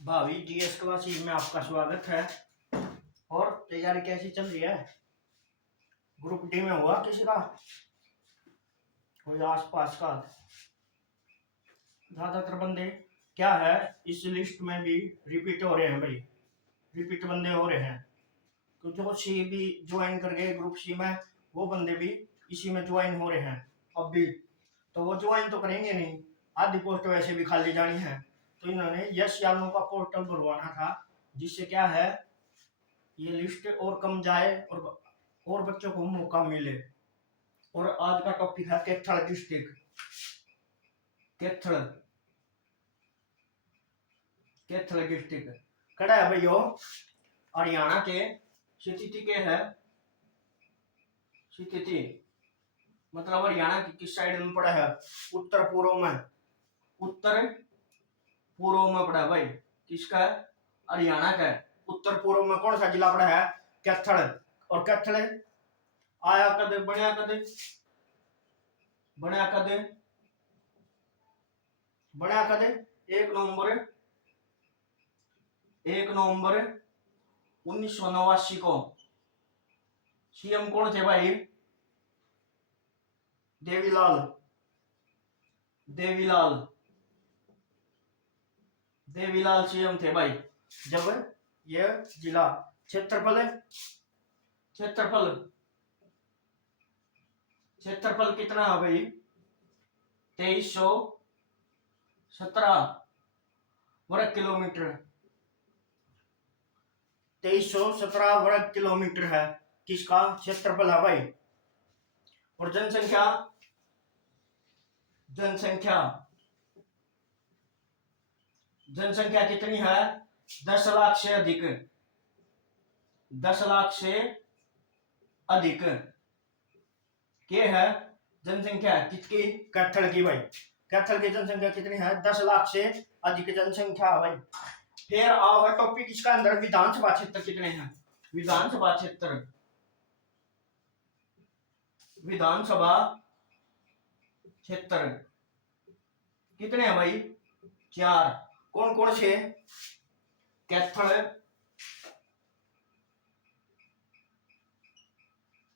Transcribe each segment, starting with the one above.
भावी GS class में आपका स्वागत है। और तैयारी कैसी चल रही है? ग्रुप डी में हुआ किसी का कोई आसपास का? ज्यादातर बंदे क्या है इस लिस्ट में भी रिपीट हो रहे हैं भाई, रिपीट बंदे हो रहे हैं। तो जो सी भी ज्वाइन कर गए ग्रुप सी में, वो बंदे भी इसी में ज्वाइन हो रहे हैं अब भी। तो वो ज्वाइन तो करेंगे नहीं, आधी पोस्ट वैसे भी खाली जानी है। तो इन्होंने यश यादव का पोर्टल भरवाना था, जिससे क्या है ये लिस्ट और कम जाए और बच्चों को मौका मिले। और आज का टॉपिक है कैथल डिस्ट्रिक्ट। कैथल कैथल डिस्ट्रिक्ट कड़ा है भाई, हरियाणा के स्थिति के है। स्थिति मतलब हरियाणा की किस साइड में पड़ा है? उत्तर पूर्व में। उत्तर पूर्व में पड़ा है भाई। किसका? हरियाणा का। उत्तर पूर्व में कौन सा जिला पड़ा है? कैथल। और कैथल आया कदे, बनया कदे, बनया कदे, बनया कदे 1 नवंबर 1989 को। सीएम कौन थे भाई? देवीलाल देवीलाल देवीलाल सीएम थे भाई जब यह जिला। क्षेत्रफल क्षेत्रफल क्षेत्रफल कितना है भाई? 2317 वर्ग किलोमीटर। 2317 वर्ग किलोमीटर है किसका क्षेत्रफल है भाई। और जनसंख्या जनसंख्या जनसंख्या कितनी है? 10 लाख से अधिक। 10 लाख से अधिक के है जनसंख्या कितनी? कैथल की भाई। कैथल की जनसंख्या कितनी है? 10 लाख से अधिक जनसंख्या है भाई। फिर आवर टॉपिक इसका अंदर विधानसभा क्षेत्र कितने हैं? विधानसभा क्षेत्र विधानसभा क्षेत्र कितने हैं भाई? 4। कौन कौन से? कैथल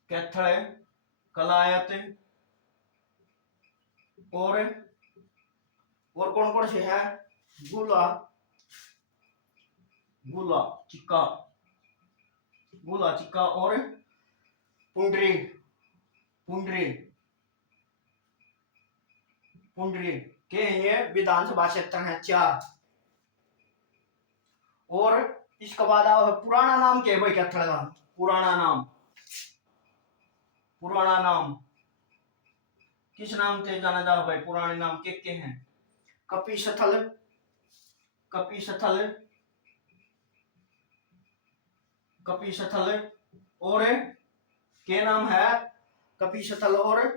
कैथल कलायत और कौन कौन से हैं? गुला गुला चिक्का गुला चिक्का और पुंडरी पुंडरी पुंडरी के ये विधानसभा क्षेत्र हैं 4। और इसके बाद पुराना नाम क्या है भाई कैथल का? पुराना नाम किस नाम से जाना जाता भाई? पुराने नाम के हैं? कपिस्थल कपिस्थल कपिस्थल और के नाम है? कपिस्थल और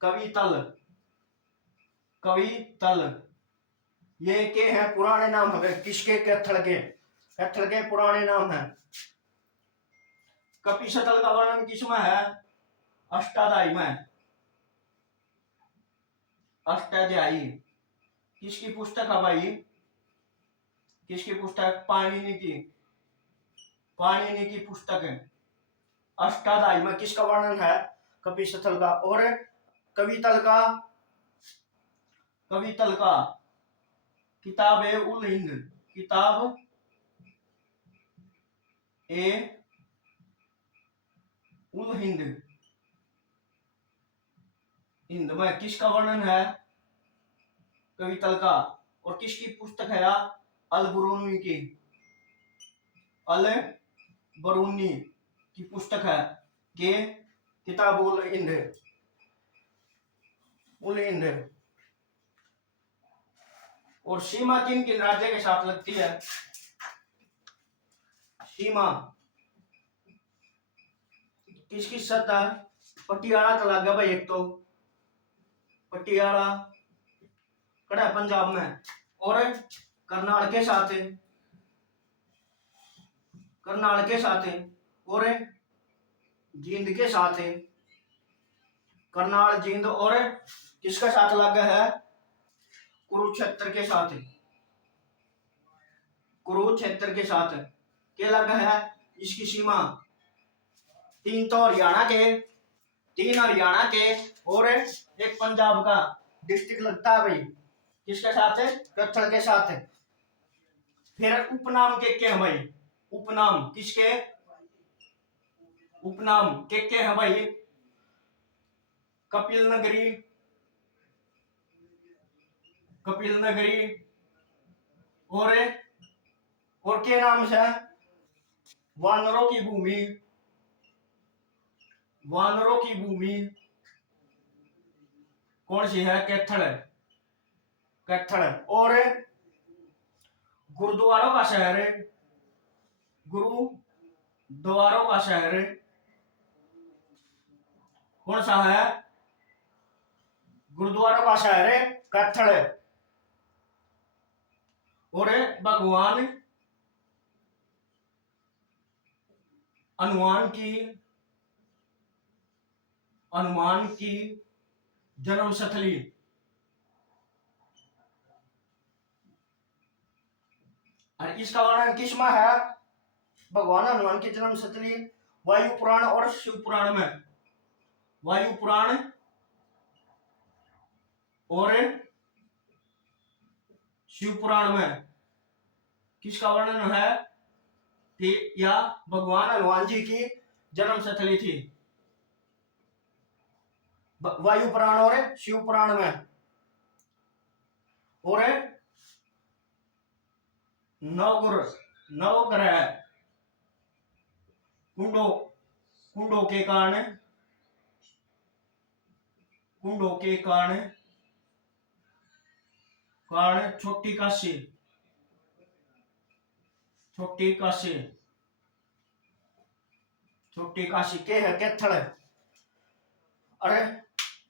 कवितल कवितल। ये के हैं पुराने नाम है किसके? कैथल के पुराने नाम है। कपिस्थल का वर्णन किसमें है? अष्टाध्यायी में। अष्टाध्यायी किसकी पुस्तक है भाई? किसकी पुस्तक? पाणिनि की पुस्तक है। अष्टाध्यायी में किसका वर्णन है? कपिस्थल का। और कवितल का किताब ए उल हिंद। किताब ए उल हिंद में किसका वर्णन है? कवितल का। और किसकी पुस्तक है? अल बरूनी की पुस्तक है के किताब उल हिंद। और सीमा किन किन राज्य के साथ लगती है? सीमा किसकी साथ है? पटियाला तो लग गया भाई एक तो। पटियाला कड़ा पंजाब में। और करनाल के साथ और जींद के साथ है, करनाल जींद और किसका साथ लगा है, कुरुक्षेत्र के साथ, कुरुक्षेत्र के साथ क्या लगा है इसकी सीमा। तीन तो हरियाणा के, तीन हरियाणा के और एक पंजाब का डिस्ट्रिक्ट लगता है भाई, किसके साथ है, कत्थल के साथ है। फिर उपनाम के हैं भाई, उपनाम किसके, उपनाम के हैं भाई, कपिल नगरी, कपिल नगरी और के नाम से, वानरों की भूमि, वानरों की भूमि कौन सी है, कैथल, कैथल। और गुरुद्वारों का शहर, गुरुद्वारों का शहर कौन सा है, गुरुद्वारों का शहर है कैथल। और भगवान हनुमान की जन्म स्थली, और इसका वर्णन किसमें है, भगवान हनुमान की जन्म स्थली वायु पुराण और शिव पुराण में, वायु पुराण और शिव पुराण में किसका वर्णन है कि या भगवान हनुमान जी की जन्म स्थली थी, वायु पुराण और शिव पुराण में। और नवग्रह कुंडों कुंडों के कारण, कुंडों के कारण छोटी काशी, छोटी काशी, छोटी काशी के है कैथल। अरे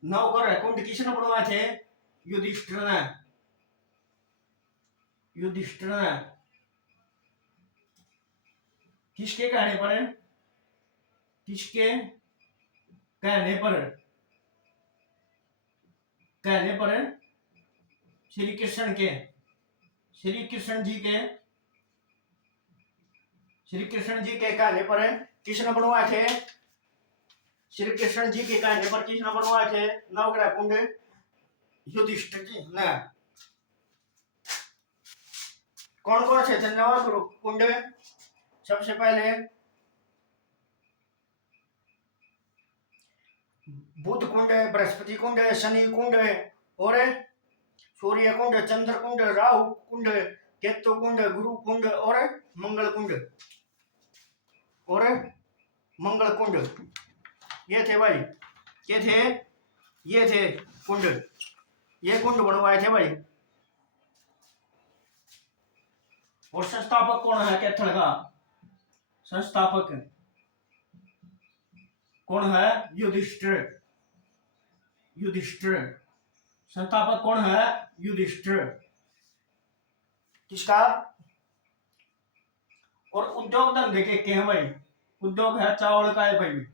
नवग्रह कुंड किसने बनवाए थे, युधिष्ठिर ने, युधिष्ठिर ने किसके कहने पर, किसके कहने पर, कहने पर श्री कृष्ण के, श्री कृष्ण जी के, श्री कृष्ण जी के कहने पर किसने बनवाए थे, श्री कृष्ण जी के कहने पर किसने बनवाए थे नवग्रह कुंड, युधिष्ठिर जी ने। कौन कौन से थे नवग्रह कुंड, सबसे पहले बुध कुंड, बृहस्पति कुंड, शनि कुंड और सूर्य कुंड, चंद्र कुंड, राहु कुंड, केतु कुंड, गुरु कुंड और मंगल कुंड, और मंगल कुंड। ये थे भाई, ये थे, ये थे कुंड, ये कुंड बनवाए थे भाई। और संस्थापक कौन है कैथल का, संस्थापक कौन है, युधिष्ठिर, युधिष्ठिर, संस्थापक कौन है, युधिष्ठिर, किसका। और उद्योग धंधे के हैं भाई, उद्योग है चावल का है भाई,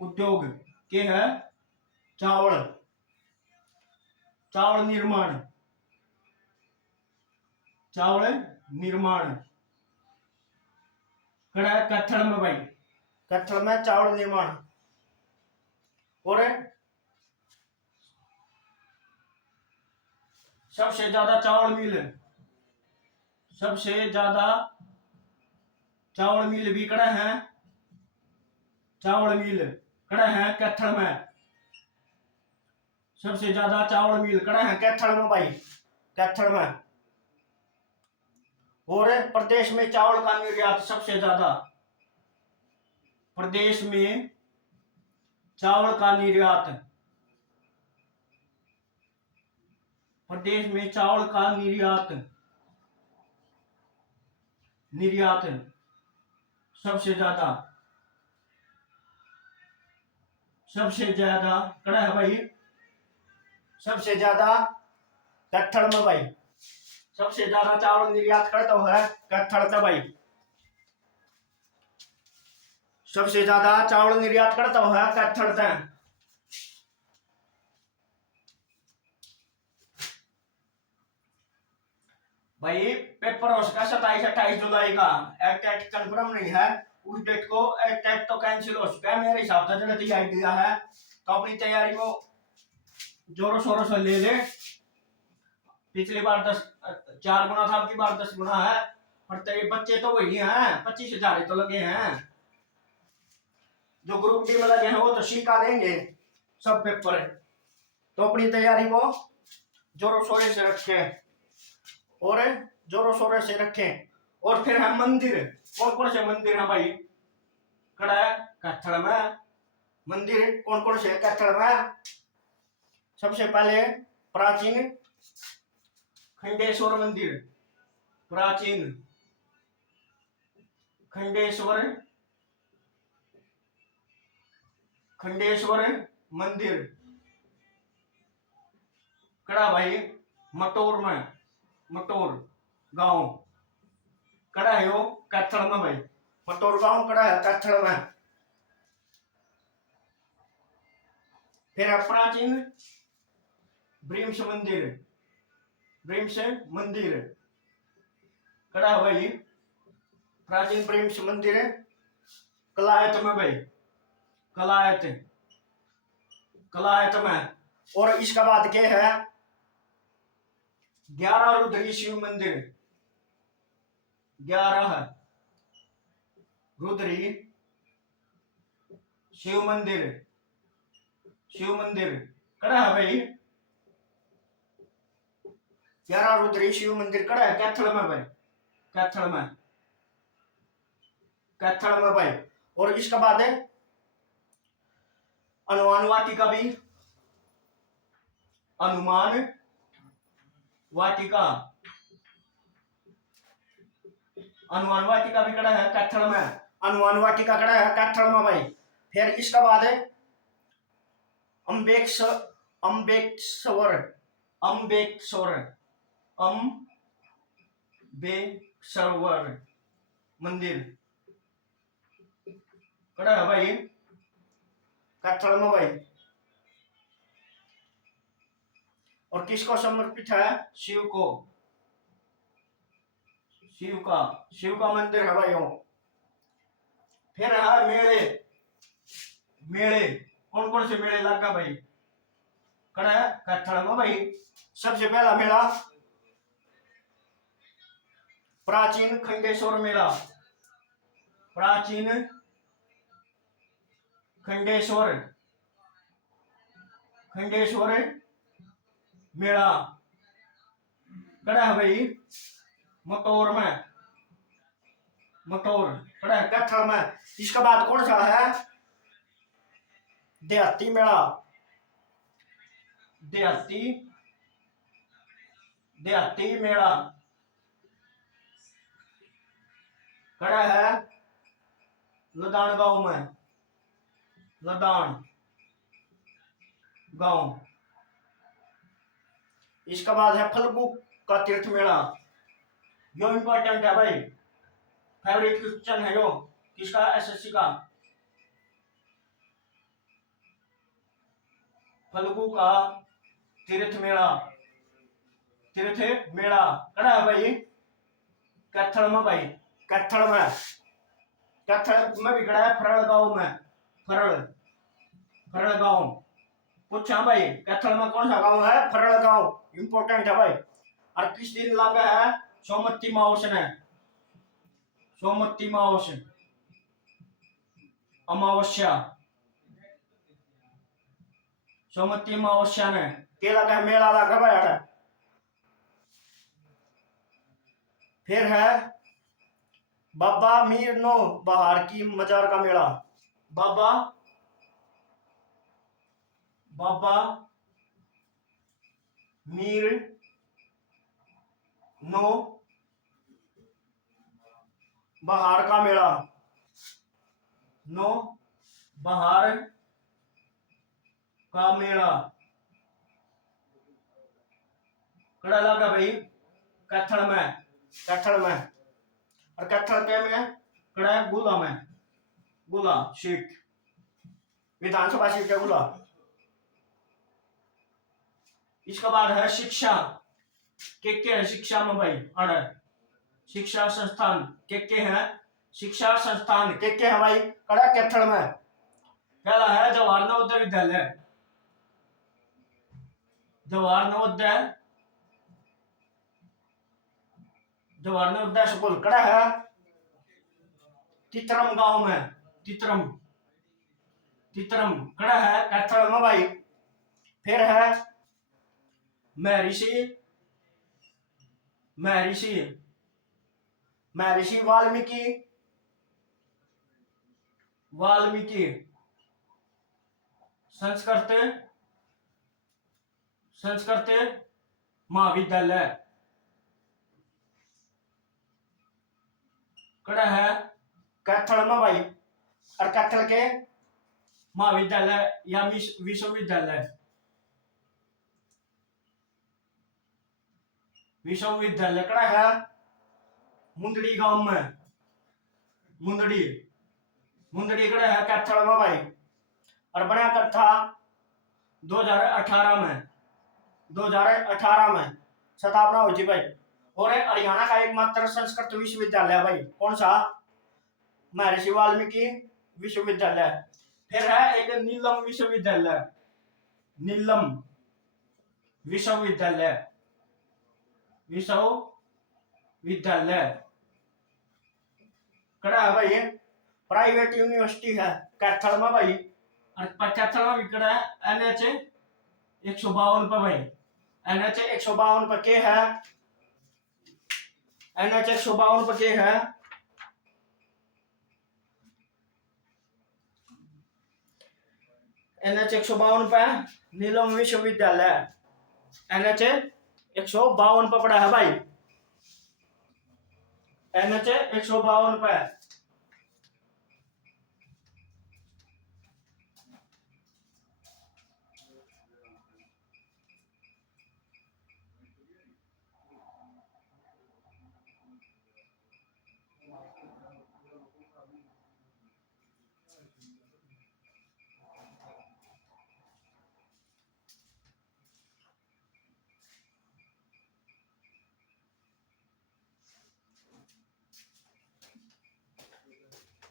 उद्योग के है चावल, चावल निर्माण, चावल निर्माण कड़ा कैथल में भाई, कैथल में चावल निर्माण। और सबसे ज्यादा चावल मिल, सबसे ज्यादा चावल मिल भी कड़ा है, चावल मिल कड़ा है कैथल में, सबसे ज्यादा चावल मिल कड़ा है कैथल में भाई, कैथल में। और प्रदेश में चावल का निर्यात सबसे ज्यादा, प्रदेश में चावल का निर्यात, प्रदेश में चावल का निर्यात, निर्यात सबसे ज्यादा, सबसे ज्यादा कड़ा है भाई, सबसे ज्यादा कैथल में भाई, सबसे ज्यादा चावल निर्यात करता है कैथल से भाई। सबसे ज्यादा चावल निर्यात करता हुआ कैथल से। भाई पेपर उसका 27-28 जुलाई का एग्जैक्ट कंफर्म नहीं है उस डेट को, एग्जैक्ट तो कैंसिल हो चुका है मेरे हिसाब से, गलत ही आइडिया है। तो अपनी तैयारी को जोरों शोरों से ले ले। पिछली बार 4 गुना था, अब की बार 10 गुना है। और तेरे बच्चे तो वही हैं, 25,000 तो लगे हैं। जो ग्रुप डी में लगे हैं वो तो सीखा देंगे सब पेपर। तो अपनी तैयारी को जोरों शोरों से रखें और जोरों शोरों से रखें। और फिर है मंदिर। कौन कौन से मंदिर है भाई? कड़ा है कैथल में मंदिर। कौन कौन से कैथल में? सबसे पहले प्राचीन खंडेश्वर मंदिर। प्राचीन खंडेश्वर मंदिर कड़ा भाई मटोर में, मटोर गांव कड़ा है वो कैथल में भाई। मटोर गांव कड़ा है कैथल में। फिर है प्राचीन ब्रिम्स मंदिर। ब्रिम्स मंदिर कड़ा है भाई। प्राचीन ब्रिम्स मंदिर कलायत में भाई। कलायत कलायत में। और इसका बाद क्या है? 11 रुद्री शिव मंदिर। 11 रुद्री शिव मंदिर। शिव मंदिर कड़ा है भाई। 11 रुद्री शिव मंदिर कड़ा है कैथल में भाई। कैथल में, कैथल में भाई। और इसका बाद है हनुमान वाटिका भी। हनुमान वाटिका, हनुमान वाटिका भी कड़ा है कैथल में। हनुमान वाटिका कड़ा है कैथल में भाई। फिर इसका बाद है अम्बेक्सवर अम्बेक्सवर अम्बेक्सवर मंदिर कड़ा है भाई कैथल में भाई। और किसको समर्पित है? शिव को। शिव का मंदिर है भाई। फिर है मेले। मेले कौन कौन से मेले लगा भाई? कड़ा है कैथल में भाई। सबसे पहला मेला प्राचीन खंडेश्वर मेला। प्राचीन खंडेश्वर मेला कड़ा है भाई मटोर में। मटोर कड़ा है कैथल में। इसके बाद कौन सा है? देहाती मेला। देहाती मेला कड़ा है लदान गांव में। लदान गांव। इसका बाद है फल्गु का तीर्थ मेला। यो इंपॉर्टेंट है भाई, फेवरेट क्वेश्चन है यो किसका? एसएससी का। फल्गु का तीर्थ मेला कड़ा है भाई कैथल में भाई। कैथल में भी कड़ा है फरल गांव में। फरल गांव पूछा भाई कैथल में कौन सा गांव है? फरल गांव इंपॉर्टेंट है भाई। और किस दिन लगा है? सोमवती अमावस ने। सोमवती अमावस्या सोमवती अमावस्या ने के लगा है मेला लगा भाई। फिर है बाबा मीर नो बहार की मजार का मेला। बाबा मीर नो बहार का मेला। नो बहार का मेला कड़ा लगा भाई कैथल में। और कैथल के में कड़ा है गुला में। गुला सीट, विधानसभा सीट है गुला। इसके बाद है शिक्षा, के है शिक्षा में भाई अड़ शिक्षा संस्थान, के है शिक्षा संस्थान, के है भाई कड़ा कैथल में। पहला है जवाहर नवोदय विद्यालय, जवाहर नवोदय, जवाहर नवोदय स्कूल कड़ा है तितरम गांव में, तितरम, तितरम कड़ा है कैथल में भाई। फिर है महर्षि, महर्षि, महर्षि वाल्मीकि, वाल्मीकि संस्कृत, संस्कृत महाविद्यालय कड़ा है कैथल में भाई। और कैथल के महाविद्यालय या विश्वविद्यालय, विश्वविद्यालय कड़ा है मुंदड़ी गांव में, मुंदड़ी, मुंदड़ी कड़ा है कैथल में भाई। और बना कर था 2018 में, 2018 में स्थापना हुई थी भाई। और हरियाणा का एकमात्र संस्कृत विश्वविद्यालय भाई कौन सा, महर्षि वाल्मीकि विश्वविद्यालय। फिर है एक नीलम विश्वविद्यालय, नीलम विश्वविद्यालय, विश्वविद्यालय कड़ा है भाई प्राइवेट यूनिवर्सिटी है कैथल में भाई। और कैथल में भी कड़ा है NH 152 पर भाई, NH 152 पर के है, NH 152 पर के है NH 152 पे नीलम विश्वविद्यालय, NH 152 पे पड़ा है भाई, NH 152 पे।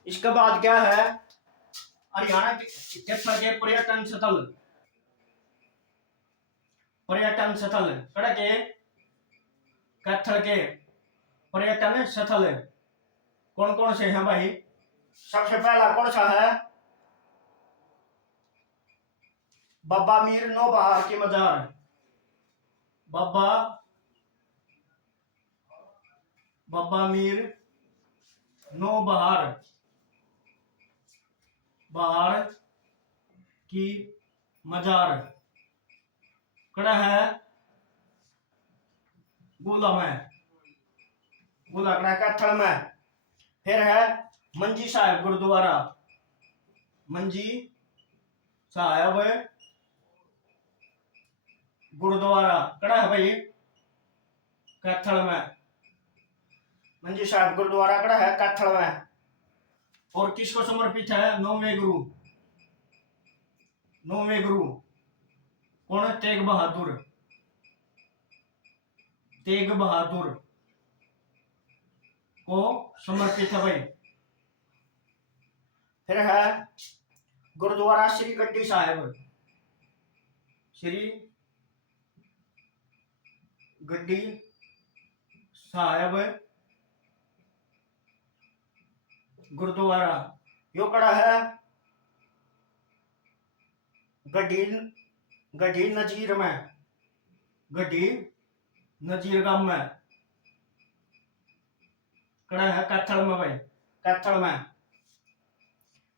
इसके बाद क्या है हरियाणा के पर्यटन स्थल, पर्यटन स्थल कड़ा के कैथल के पर्यटन स्थल कौन कौन से हैं भाई। सबसे पहला कौन सा है, बाबा मीर नौबहार की मजार, बाबा, बाबा मीर नौबहार, बहार की मजार कड़ा है गोला में, गोला कड़ा कैथल में। फिर है मंजी साहिब गुरुद्वारा, मंजी साहिब गुरुद्वारा कड़ा है भाई कैथल में, मंजी साहिब गुरुद्वारा कड़ा है कैथल में। और किसको समर्पित है, नौवें गुरु, नौवें गुरु कौन, तेग बहादुर, तेग बहादुर को समर्पित है भाई। फिर है गुरुद्वारा श्री गड्डी साहिब, श्री गड्डी साहिब गुरुद्वारा, यो कड़ा है गड्डी, गड्डी नजीर में, गड्डी नजीर गांव में कड़ा है कैथल में भाई, कैथल में।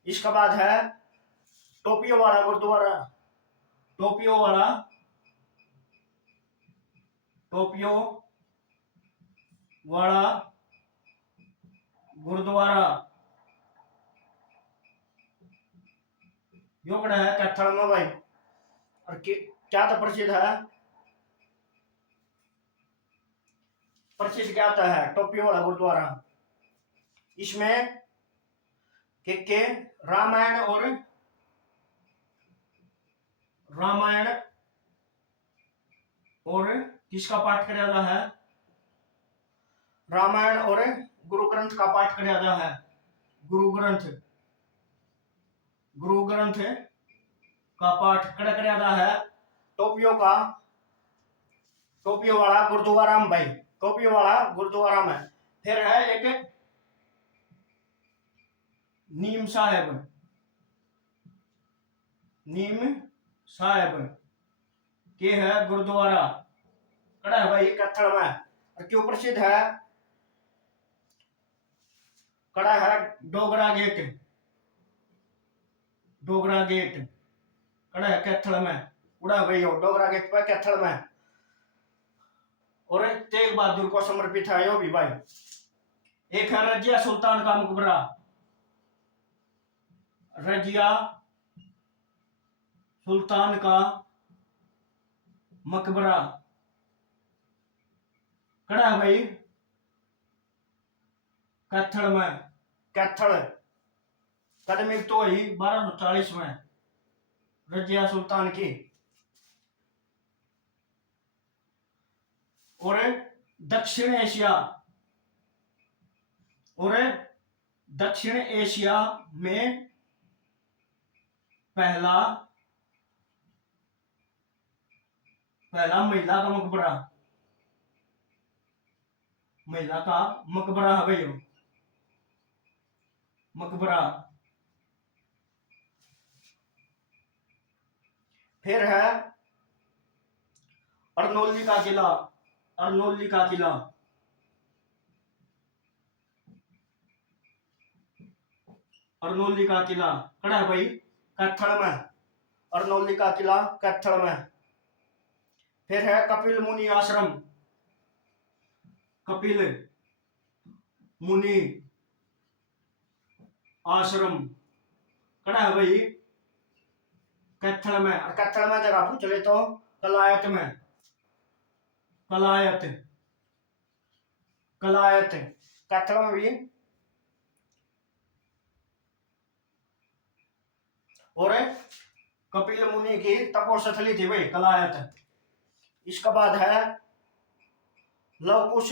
इसके बाद है टोपियो वाला गुरुद्वारा, टोपियो वाला, टोपियो वाला गुरुद्वारा यो कड़ा है कैथल में भाई। और क्या तो प्रसिद्ध है, प्रसिद्ध क्या आता है टोपियो वाला गुरुद्वारा। इसमें के रामायण और किसका पाठ कराया जा है? रामायण और गुरु ग्रंथ का पाठ कराया जा है। गुरु ग्रंथ का पाठ कड़ा कराया जा है। टोपियों वाला गुरुद्वारा में भाई, टोपियों वाला गुरुद्वारा में। फिर है एक नीम साहेब के है गुरुद्वारा, कड़ा है भाई कत्थड़ में। और क्यों प्रसिद्ध है? कड़ा है डोगरा गेट कड़ा है कैथल में, उड़ा भाई हो डोगरा गेट पर कैथल में। और तेग बहादुर को समर्पित है यो भी भाई। एक है रजिया सुल्तान का मकबरा, रजिया सुल्तान का मकबरा कड़ा है भाई कैथल में। कैथल कदमी तो ही 1240 में रजिया सुल्तान की। और दक्षिण एशिया में पहला महिला का मकबरा है भाई मकबरा। फिर है अरनौली का किला कड़ा है भाई कैथल में। अरनौली का किला कैथल में। फिर है कपिल मुनि आश्रम कड़ा है भाई कैथल में। कैथल में जगह पूछ ले तो कलायत कैथल में भी। और कपिल मुनि की तपोस्थली थी भाई कलायत। इसके बाद है लवकुश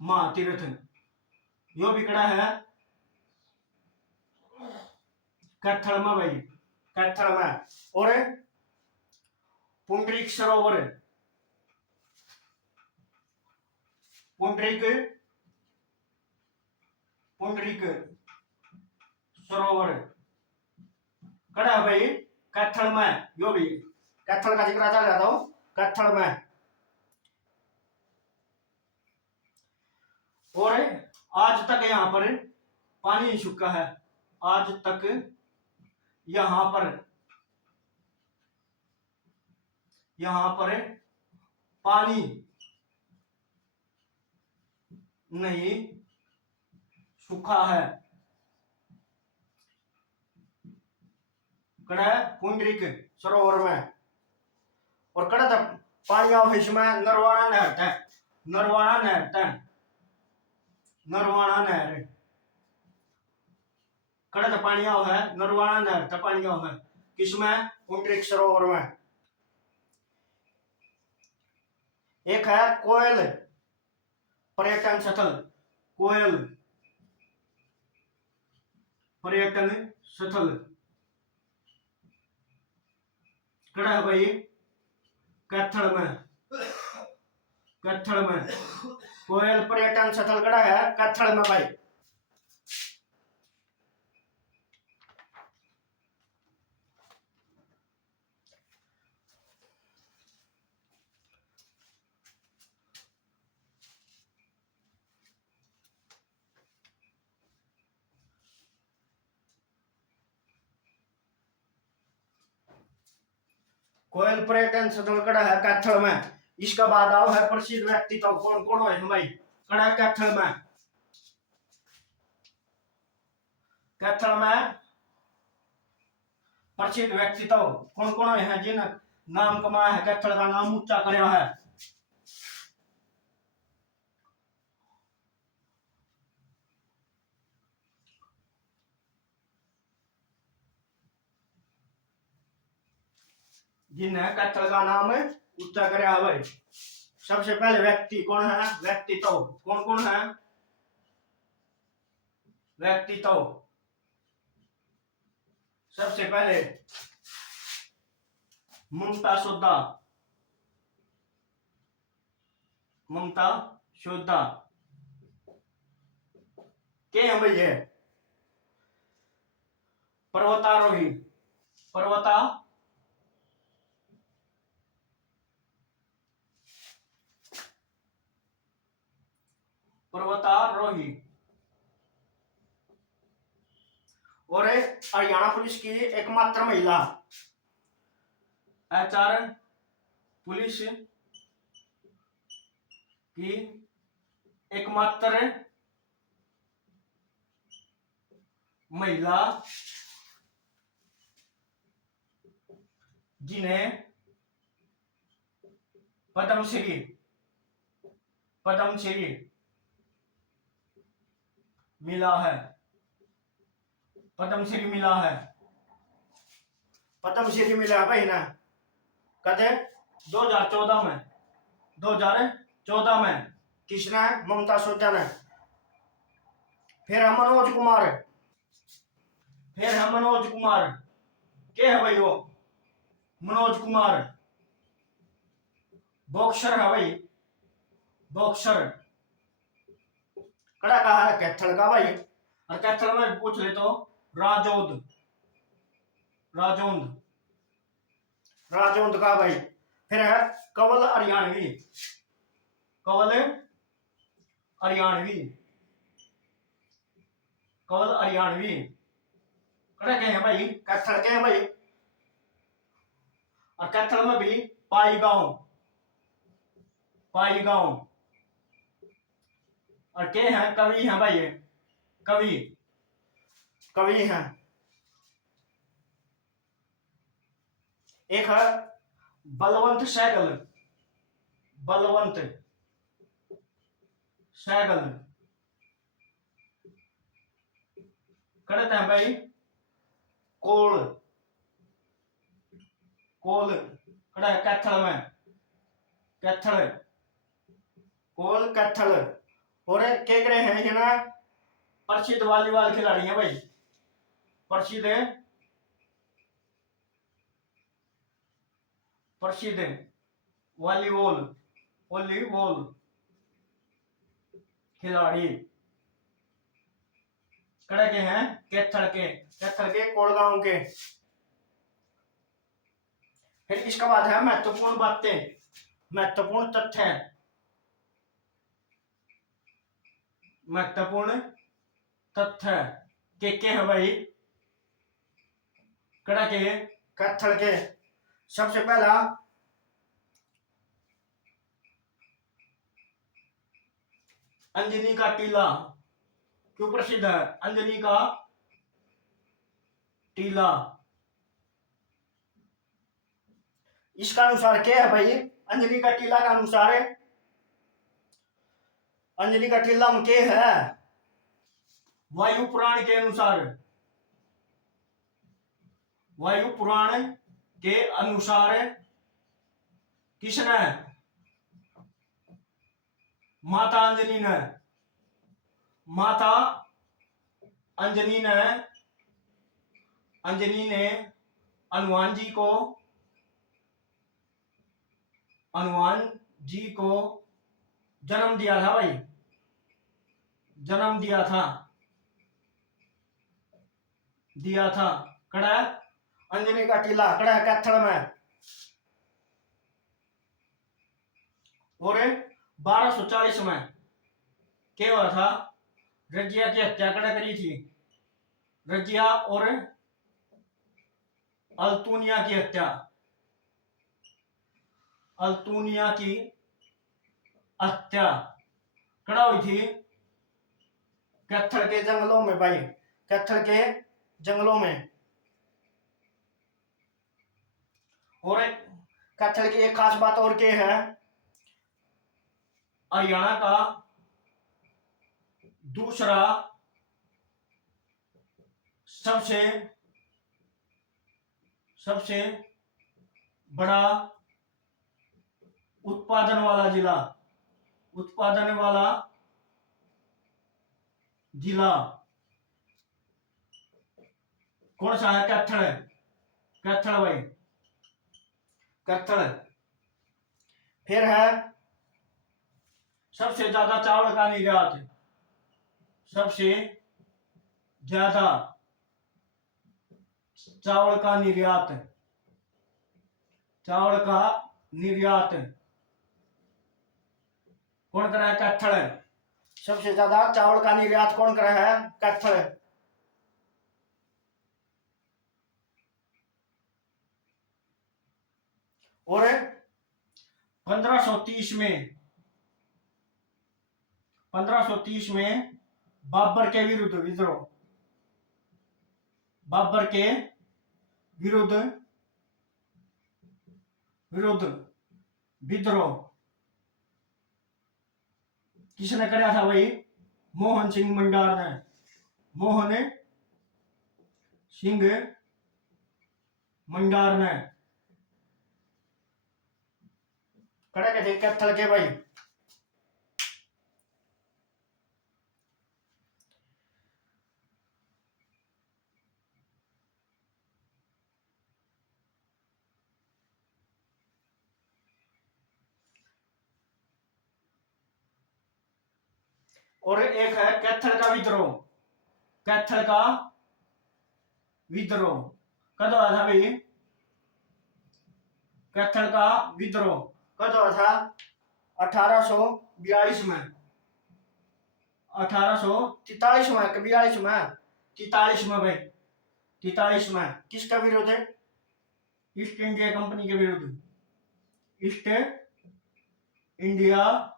महातीर्थ यो भी कड़ा है कैथल में भाई कैथल में। और पुंडरीक सरोवर कड़ा है भाई कैथल में। यो भी कैथल का जिक्र चल जाता हूं कैथल में। और आज तक यहाँ पर पानी नहीं सूखा है। आज तक यहाँ पर पानी नहीं सूखा है। कड़ा पुंडरीक सरोवर में। और कड़ा था पानी आओ इसमें नरवाना नहर कड़ा था पानी आओ है नरवाना नहर था पानी आओ है किसमें? पुंडरीक सरोवर में। एक है कोयल पर्यटन स्थल कड़ा है भाई कैथल में कोयल पर्यटन स्थल कड़ा है कैथल में भाई। कोयल पर्यटन स्थल कड़ा है कैथल में। इसका बाद आओ है प्रसिद्ध व्यक्ति तो कौन कौन है भाई कड़ा है कैथल में प्रसिद्ध व्यक्ति तो कौन कौन है जिन नाम कमाया है कैथल का नाम ऊंचा कराया है। जिन्हें कैथल का नाम ऊंचा कराया भाई। सबसे पहले व्यक्ति कौन है? व्यक्तित्व कौन कौन है? व्यक्तित्व सबसे पहले ममता सोदा, ममता सोदा के हैं भाई ये? पर्वतारोही, पर्वता पर्वतारोही। और हरियाणा पुलिस की एकमात्र महिला, एचआर पुलिस की एकमात्र महिला जिन्हें पद्मश्री, पद्मश्री मिला है, पद्मश्री मिला है, पद्मश्री मिला है भाई ना। कदे 2014 में, 2014 में किसने? ममता सोचा ने। फिर है मनोज कुमार, फिर है मनोज कुमार। के है भाई वो? मनोज कुमार बॉक्सर है भाई, बॉक्सर। कड़ा कहा है? कैथल का भाई। और कैथल में पूछ ले तो राजौंद, राजौंद, राजौंद का भाई। फिर है कंवल हरियाणवी, कंवल हरियाणवी, कंवल हरियाणवी। कड़ा के हैं भाई? कैथल के हैं भाई। और कैथल में भी पाई गांव, पाई गांव। और के हैं? कवि हैं भाई ये, कवि, कवि हैं। एक है बलवंत सहगल, बलवंत सहगल। करते हैं भाई कोल, कोल। कड़ा है कैथल में, कैथल, कोल कैथल। और के करे हैं ये ना? प्रसिद्ध वॉलीबॉल खिलाड़ी है भाई, प्रसिद्ध, प्रसिद्ध वॉलीबॉल, वॉलीबॉल खिलाड़ी। कड़े के हैं? कैथल के, कैथल के कोड़गांव के। फिर इसके बाद है महत्वपूर्ण बातें, महत्वपूर्ण तथ्य, महत्वपूर्ण तथ्य के हैं भाई? कड़ा के कैथल के। सबसे पहला अंजनी का टीला क्यों प्रसिद्ध है? अंजनी का टीला। इसका अनुसार क्या है भाई? अंजनी का टीला का अनुसार, अंजनी का टीला में क्या है? वायु पुराण के अनुसार, वायु पुराण के अनुसार किसने? माता अंजनी ने, माता अंजनी ने, अंजनी ने हनुमान जी को, हनुमान जी को जन्म दिया था भाई, जन्म दिया था, दिया था। कड़ा अंजनी का टीला, कड़ा कैथल में। और 1240 में क्या हुआ था? रजिया की हत्या कड़ा करी थी, रजिया और अल्तुनिया की हत्या, अल्तुनिया की हत्या कड़ा हुई थी कैथल के जंगलों में भाई, कैथल के जंगलों में। और कैथल की एक खास बात और क्या है? हरियाणा का दूसरा सबसे, सबसे बड़ा उत्पादन वाला जिला, उत्पादन वाला जिला कौन सा है? कैथल है, कैथल भाई, कैथल। फिर है सबसे ज्यादा चावल का निर्यात, सबसे ज्यादा चावल का निर्यात, चावल का निर्यात कौन कर रहा है? कैथल। सबसे ज्यादा चावल का निर्यात कौन कर रहा है? कैथल। और 1530 में, 1530 में बाबर के विरुद्ध विद्रोह, बाबर के विरुद्ध विरुद्ध विद्रोह किसने कराया था भाई? मोहन सिंह मंडार ने, मोहन सिंह मंडार ने कड़ा के थे कैथल के भाई। और एक है कैथल का विद्रोह, कैथल का विद्रोह कब हुआ था भाई? कैथल का विद्रोह कब हुआ था? 1842 में, 1843 में, 42 में, 43 में भाई, 43 में। किसका विरोध है? ईस्ट इंडिया कंपनी के विरुद्ध, ईस्ट इंडिया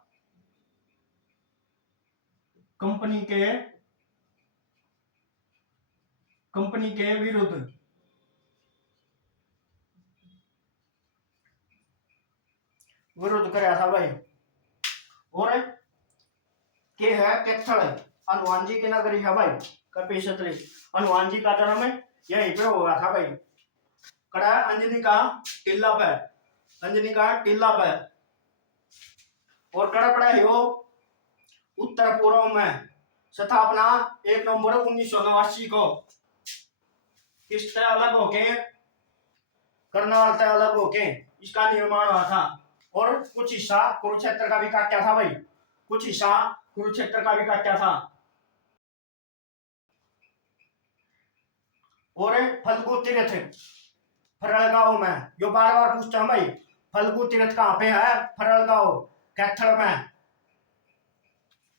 कंपनी के विरुद्ध। विरोध कराया था भाई। और के है कैथल, हनुमान जी की नगरी है भाई, कपीसतली। हनुमान जी का जन्म यहीं पे हुआ था भाई, कड़ा अंजनी का टिल्ला पे, अंजनी का टिल्ला पे। और कड़ा पड़ा है वो उत्तर पूर्व में, स्थापना 1 नवंबर 1989 को। किससे अलग होके? करनाल से अलग होके इसका निर्माण हुआ था। और कुछ हिस्सा कुरुक्षेत्र का भी काटा था भाई, कुछ हिस्सा कुरुक्षेत्र का भी काटा था। और फल्गु तीर्थ फरलगांव में, जो बार बार पूछता हूं भाई, फल्गु तीर्थ कहां पे है? फरलगांव, कैथल में।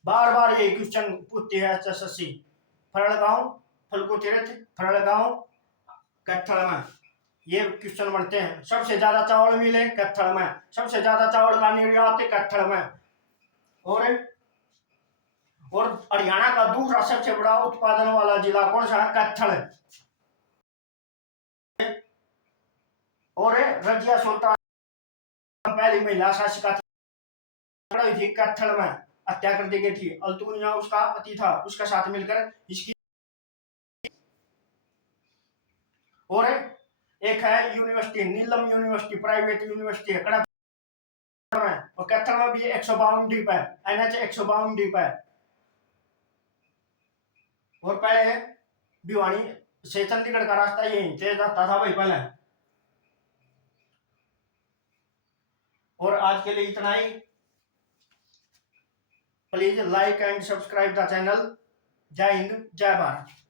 बार बार ये क्वेश्चन पूछती है एसएससी। फरलगांव, फल्गु तीर्थ, फरलगांव, कैथल में ये क्वेश्चन बनते हैं। सबसे ज्यादा चावल मिले कैथल में, सबसे ज्यादा चावल का निर्यात कैथल में। और हरियाणा का दूसरा सबसे बड़ा उत्पादन वाला जिला कौन सा है? कैथल। और रजिया सुल्तान पहली महिला शासिका थी, कैथल में हत्या कर दी गई थी। अल्तुनिया उसका पति था, उसके साथ मिलकर इसकी। और एक है यूनिवर्सिटी, नीलम यूनिवर्सिटी, प्राइवेट यूनिवर्सिटी है कड़ा में। और कैथल में भी 152 डीप है, NH 152 डीप है। और पहले भिवानी से चंडीगढ़ का रास्ता यहीं से जाता था भाई पहले। और आज के लिए इतना ही। Please like and subscribe the channel. जय हिंद, जय भारत।